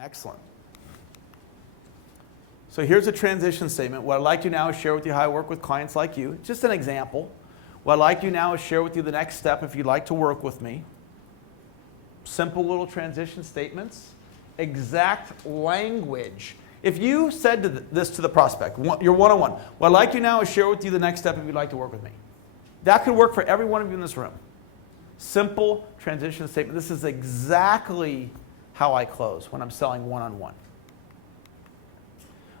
Excellent. So here's a transition statement. What I'd like to now is share with you how I work with clients like you. Just an example. What I'd like to now is share with you the next step if you'd like to work with me. Simple little transition statements. Exact language. If you said this to the prospect, you're one-on-one, what I'd like to now is share with you the next step if you'd like to work with me. That could work for every one of you in this room. Simple transition statement. This is exactly how I close when I'm selling one-on-one.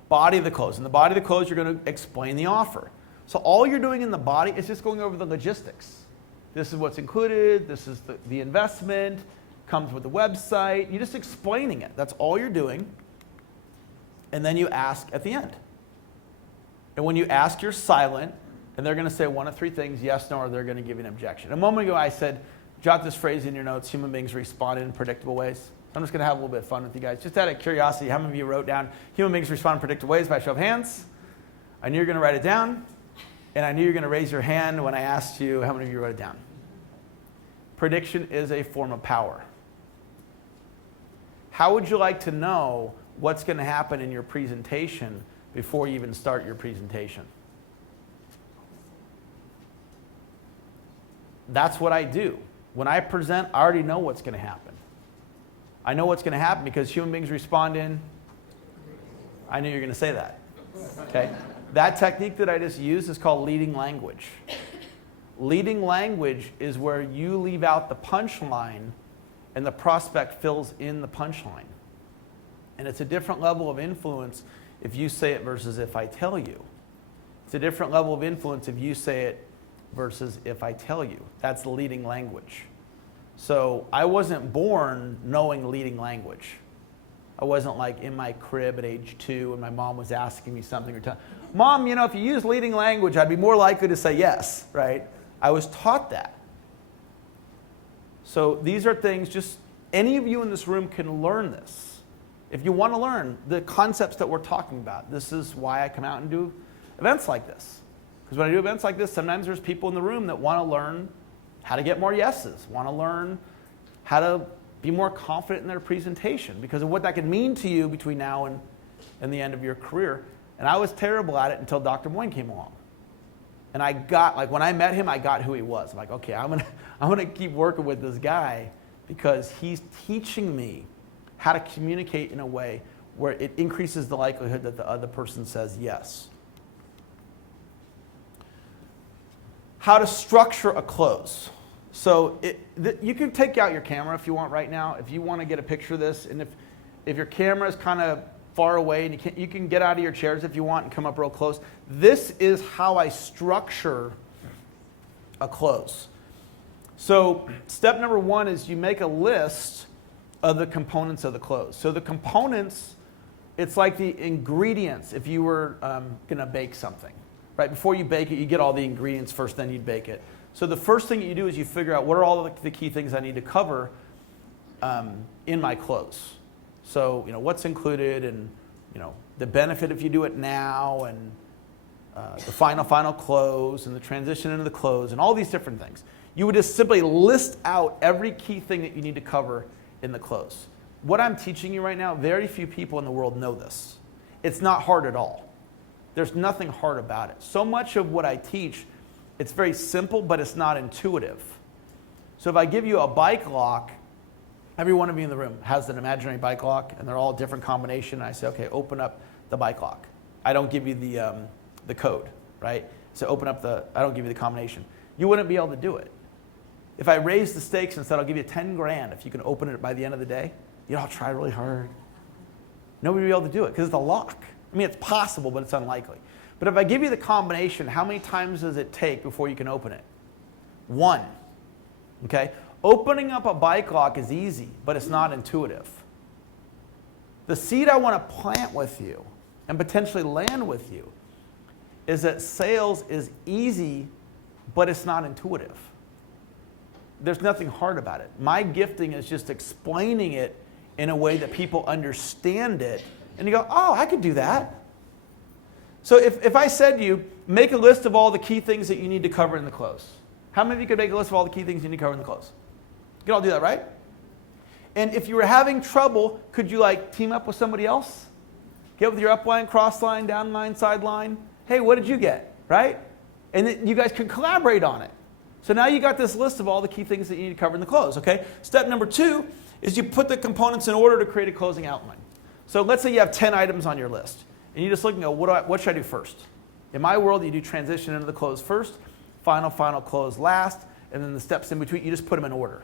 Body of the close. In the body of the close, you're going to explain the offer. So all you're doing in the body is just going over the logistics. This is what's included. This is the investment. Comes with the website. You're just explaining it. That's all you're doing. And then you ask at the end. And when you ask, you're silent. And they're going to say one of three things, yes, no, or they're going to give you an objection. A moment ago, I said, jot this phrase in your notes, human beings respond in predictable ways. I'm just going to have a little bit of fun with you guys. Just out of curiosity, how many of you wrote down human beings respond in predictable ways by show of hands? I knew you were going to write it down. And I knew you were going to raise your hand when I asked you how many of you wrote it down. Prediction is a form of power. How would you like to know what's going to happen in your presentation before you even start your presentation? That's what I do. When I present, I already know what's going to happen. I know what's going to happen because human beings respond in. I knew you were going to say that. Okay? That technique that I just used is called leading language. Leading language is where you leave out the punchline and the prospect fills in the punchline. And it's a different level of influence if you say it versus if I tell you. It's a different level of influence if you say it versus if I tell you. That's the leading language. So I wasn't born knowing leading language. I wasn't like in my crib at age 2 and my mom was asking me something or telling, Mom, if you use leading language, I'd be more likely to say yes, right? I was taught that. So these are things, just any of you in this room can learn this. If you want to learn the concepts that we're talking about, this is why I come out and do events like this. Because when I do events like this, sometimes there's people in the room that want to learn how to get more yeses, want to learn how to be more confident in their presentation because of what that could mean to you between now and the end of your career. And I was terrible at it until Dr. Moyne came along. And I got, like when I met him, I got who he was. I'm like, okay, I'm gonna keep working with this guy because he's teaching me how to communicate in a way where it increases the likelihood that the other person says yes. How to structure a close. So you can take out your camera if you want right now, if you want to get a picture of this. And if your camera is kind of far away, and you can get out of your chairs if you want and come up real close. This is how I structure a close. So step number 1 is you make a list of the components of the close. So the components, it's like the ingredients if you were going to bake something. Right? Before you bake it, you get all the ingredients first, then you bake it. So the first thing that you do is you figure out what are all the key things I need to cover in my close. So what's included, and the benefit if you do it now, and the final close, and the transition into the close, and all these different things. You would just simply list out every key thing that you need to cover in the close. What I'm teaching you right now, very few people in the world know this. It's not hard at all. There's nothing hard about it. So much of what I teach, it's very simple, but it's not intuitive. So if I give you a bike lock, every one of you in the room has an imaginary bike lock, and they're all a different combination. And I say, okay, open up the bike lock. I don't give you the code, right? So open up I don't give you the combination. You wouldn't be able to do it. If I raise the stakes and said, I'll give you 10 grand if you can open it by the end of the day, I'll try really hard. Nobody will be able to do it because it's a lock. I mean, it's possible, but it's unlikely. But if I give you the combination, how many times does it take before you can open it? 1. Okay? Opening up a bike lock is easy, but it's not intuitive. The seed I want to plant with you and potentially land with you is that sales is easy, but it's not intuitive. There's nothing hard about it. My gifting is just explaining it in a way that people understand it, and you go, oh, I could do that. So if I said to you, make a list of all the key things that you need to cover in the close. How many of you could make a list of all the key things you need to cover in the close? You can all do that, right? And if you were having trouble, could you like team up with somebody else? Get with your up line, cross line, down line, side line. Hey, what did you get, right? And then you guys can collaborate on it. So now you got this list of all the key things that you need to cover in the close, okay? Step number 2 is you put the components in order to create a closing outline. So let's say you have 10 items on your list, and you just look and go, what should I do first? In my world, you do transition into the close first, final, close last, and then the steps in between, you just put them in order,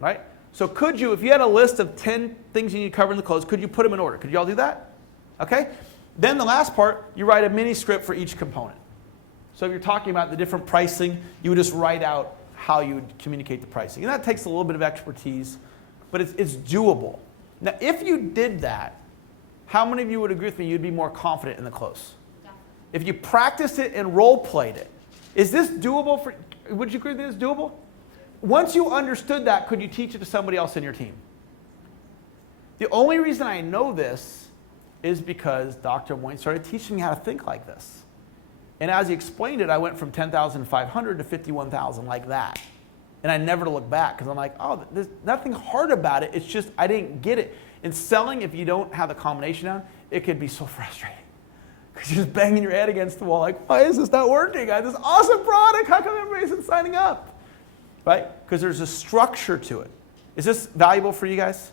right? So could you, if you had a list of 10 things you need to cover in the close, could you put them in order? Could you all do that? Okay? Then the last part, you write a mini script for each component. So if you're talking about the different pricing, you would just write out how you would communicate the pricing. And that takes a little bit of expertise, but it's doable. Now, if you did that, how many of you would agree with me you'd be more confident in the close? Yeah. If you practiced it and role-played it, is this doable for, would you agree that it's doable? Once you understood that, could you teach it to somebody else in your team? The only reason I know this is because Dr. Moyne started teaching me how to think like this. And as he explained it, I went from 10,500 to 51,000 like that. And I never look back because I'm like, oh, there's nothing hard about it. It's just I didn't get it. In selling, if you don't have the combination down, it could be so frustrating. Because you're just banging your head against the wall like, why is this not working? I have this awesome product. How come everybody isn't signing up? Right? Because there's a structure to it. Is this valuable for you guys?